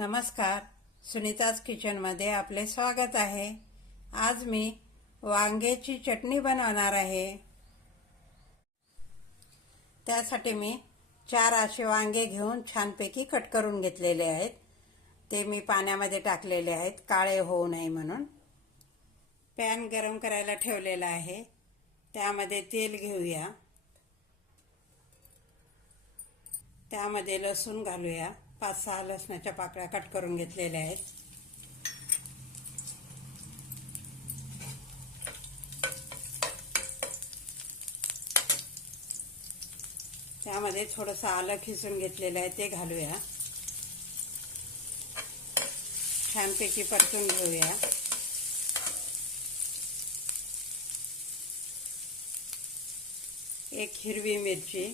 नमस्कार, सुनीताज किचनमध्ये आपले स्वागत आहे। आज मी वांग्याची चटणी बनवणार आहे। त्यासाठी मी 4 असे वांगे घेऊन छानपैकी कट करून घेतलेले आहेत। ते मी पाण्यामध्ये टाकलेले आहेत काळे होऊ नये म्हणून। पॅन गरम करायला ठेवलेला आहे, त्यामध्ये तेल घेऊया। त्यामध्ये लसूण घालूया। 5-6 लसणाच्या पाकळ्या कट करून घेतलेल्या आहेत। त्यामध्ये थोडंसं आलं खिसून घेतलेलं आहे ते घालूया। छानपैकी परतून घेऊया। एक हिरवी मिरची,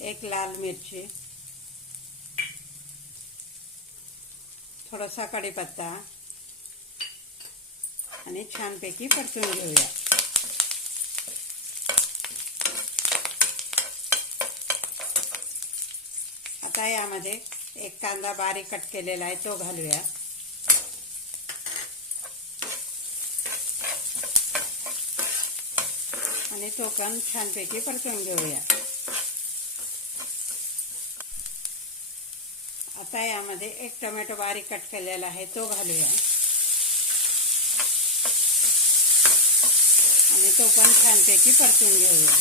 एक लाल मिरची, थोडासा कढीपत्ता आणि छानपैकी परतून घेऊया। आता यामध्ये एक कांदा बारीक कट केलेला आहे तो घालूया। आणि तो पण छानपैकी परतून घेऊया। आता यामध्ये एक टोमॅटो बारीक कट केलेला आहे तो घालूया आणि तो पण छानपैकी परतून घेऊया।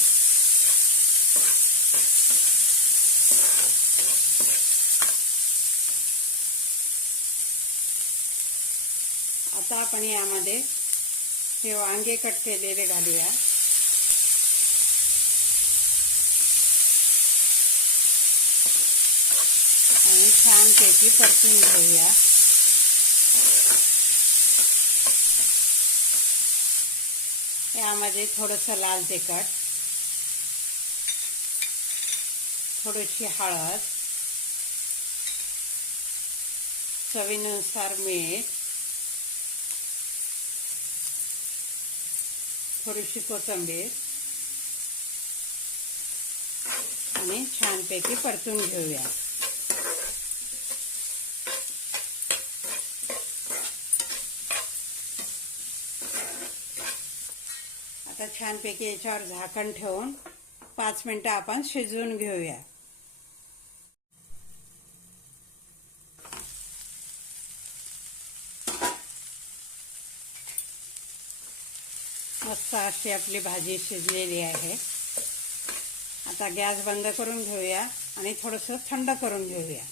आता आपण यामध्ये हे वांगे कट केलेले घालूया। आणि छानपैकी परतून घेऊया। यामध्ये थोडंसं लाल तिखट, थोडीशी हळद, चवीनुसार मीठ, थोडीशी कोथिंबीर आणि छानपैकी परतून घेऊया। आता छानपैकी याच्यावर झाकण ठेवून 5 मिनिटं आपण शिजवून घेऊया। मस्त अशी आपली भाजी शिजलेली आहे। आता गॅस बंद करून घेऊया आणि थोडंसं थंड करून घेऊया।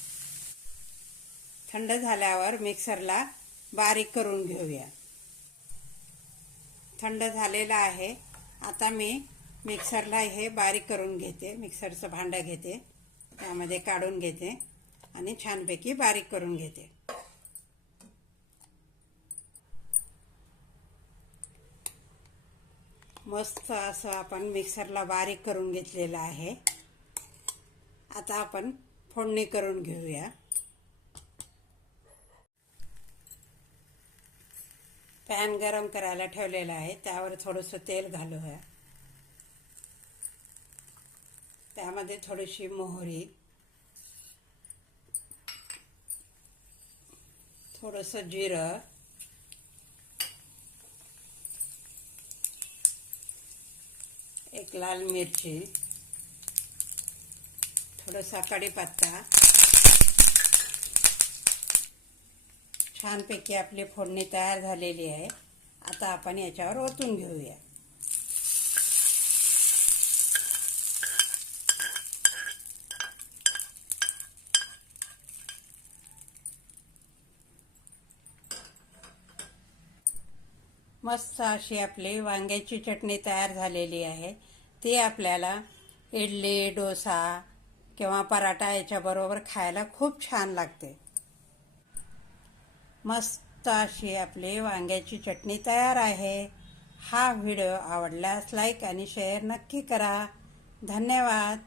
थंड झाल्यावर मिक्सरला बारीक करून घेऊया। थंड झालेला आहे। आता मी मिक्सरला हे बारीक करून घेते। मिक्सरचं भांडं घेते, त्यामध्ये काढून घेते आणि छानपैकी बारीक करून घेते। मस्त असं आपण मिक्सरला बारीक करून घेतलेलं आहे। आता आपण फोडणी करून घेऊया। पॅन गरम करायला ठेवलेला आहे, त्यावर थोडंसं तेल घालूया। त्यामध्ये थोडीशी मोहरी, थोडंसं जिरं, एक लाल मिरची, थोडासा कढीपत्ता। छानपैकी आपली फोडणी तयार झालेली आहे। आता आपण याच्यावर ओतून घेऊया। मस्त अशी आपली वांग्याची चटणी तयार झालेली आहे। ती आपल्याला इडली, डोसा किंवा पराठा याच्याबरोबर खायला खूप छान लागते। मस्त अशी आपली वांग्याची चटणी तयार आहे। हा व्हिडिओ आवडल्यास लाईक आणि शेअर नक्की करा। धन्यवाद।